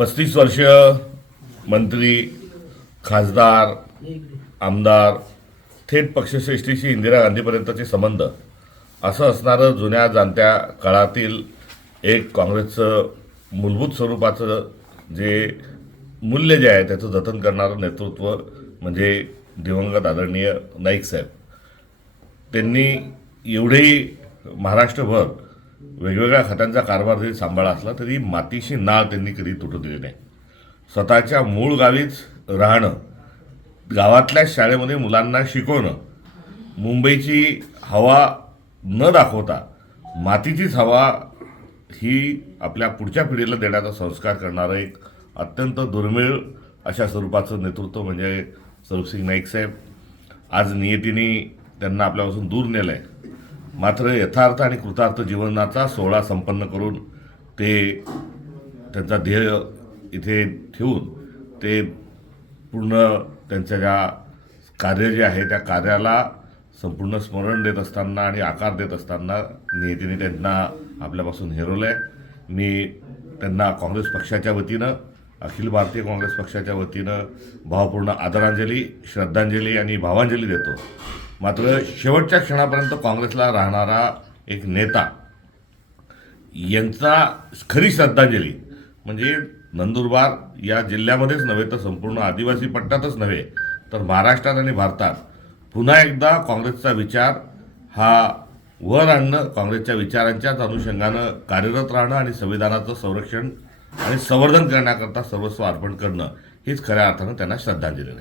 35 वर्ष मंत्री, खासदार, आमदार, थेट पक्षश्रेष्ठीशी इंदिरा गांधीपर्यंतचे संबंध असं असणारं जुन्या जाणत्या काळातील एक काँग्रेसचं मूलभूत स्वरूपाचं जे मूल्य जे आहे त्याचं जतन करणारं नेतृत्व म्हणजे दिवंगत आदरणीय नाईक साहेब. त्यांनी एवढेही महाराष्ट्रभर वेगवेगळ्या खात्यांचा कारभार जरी सांभाळा असला तरी मातीशी नाळ त्यांनी कधी तुटू दिली नाही. स्वतःच्या मूळ गावीच राहणं, गावातल्या शाळेमध्ये मुलांना शिकवणं, मुंबईची हवा न दाखवता मातीचीच हवा ही आपल्या पुढच्या पिढीला देण्याचा संस्कार करणारं एक अत्यंत दुर्मिळ अशा स्वरूपाचं नेतृत्व म्हणजे स्वरूपसिंग नाईक साहेब. आज नियतीने त्यांना आपल्यापासून दूर नेलं आहे, मात्र यथार्थ आणि कृतार्थ जीवनाचा सोहळा संपन्न करून ते त्यांचा ध्येय इथे ठेवून ते पूर्ण त्यांच्या ज्या कार्य जे आहे त्या कार्याला संपूर्ण स्मरण देत असताना आणि आकार देत असताना नियतीने त्यांना आपल्यापासून हरवलं आहे. मी त्यांना काँग्रेस पक्षाच्या वतीनं, अखिल भारतीय काँग्रेस पक्षाच्या वतीनं भावपूर्ण आदरांजली, श्रद्धांजली आणि भावांजली देतो. मात्र शेवटच्या क्षणापर्यंत काँग्रेसला राहणारा एक नेता यांचा खरी श्रद्धांजली म्हणजे नंदुरबार या जिल्ह्यामध्येच नव्हे तर संपूर्ण आदिवासी पट्ट्यातच नव्हे तर महाराष्ट्रात आणि भारतात पुन्हा एकदा काँग्रेसचा विचार हा वर आणणं, काँग्रेसच्या विचारांच्याच अनुषंगानं कार्यरत राहणं आणि संविधानाचं संरक्षण आणि संवर्धन करण्याकरता सर्वस्व अर्पण करणं हीच खऱ्या अर्थानं त्यांना श्रद्धांजली आहे.